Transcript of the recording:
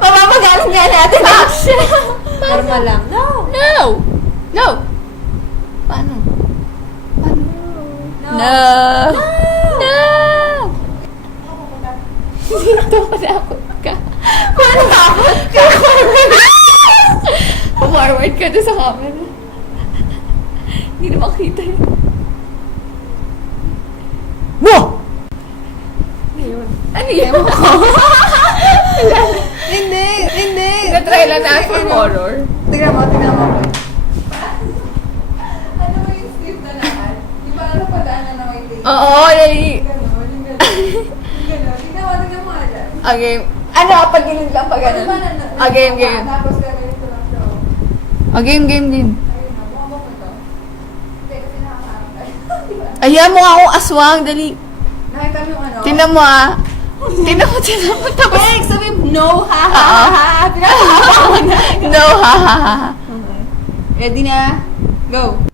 Mamamagaling nga natin. Action! Normal lang. No! No! No! Paano? Paano? No! No! Dito ko dapat ka. Manakot ka! Forward ka doon sa camera. Hindi na makita yun. No! Ano yun? Hindi! Hindi! Natry lang na for horror. Tingnan mo. Ano ba yung script na lahat? Di ba ano padaanan na may take? Oo, dali. Yung gano'n. Tingnan mo nga dyan. Okay. Ano, pag gilid lang pag Di ba ano? Game. Tapos gagawin ko lang siya. Game. Ayun na, mukha mo ko to. Hindi, kasi nakakaharap tayo. Di ba? Ayan mo akong aswang, dali. Nakita mo yung ano? Tinan mo ah. Tinan mo. Tapos, Wait, sabi mo, no, ha, ha, ha, ha. Pinapakawa na. no, ha, ha, ha. Ready na? Go.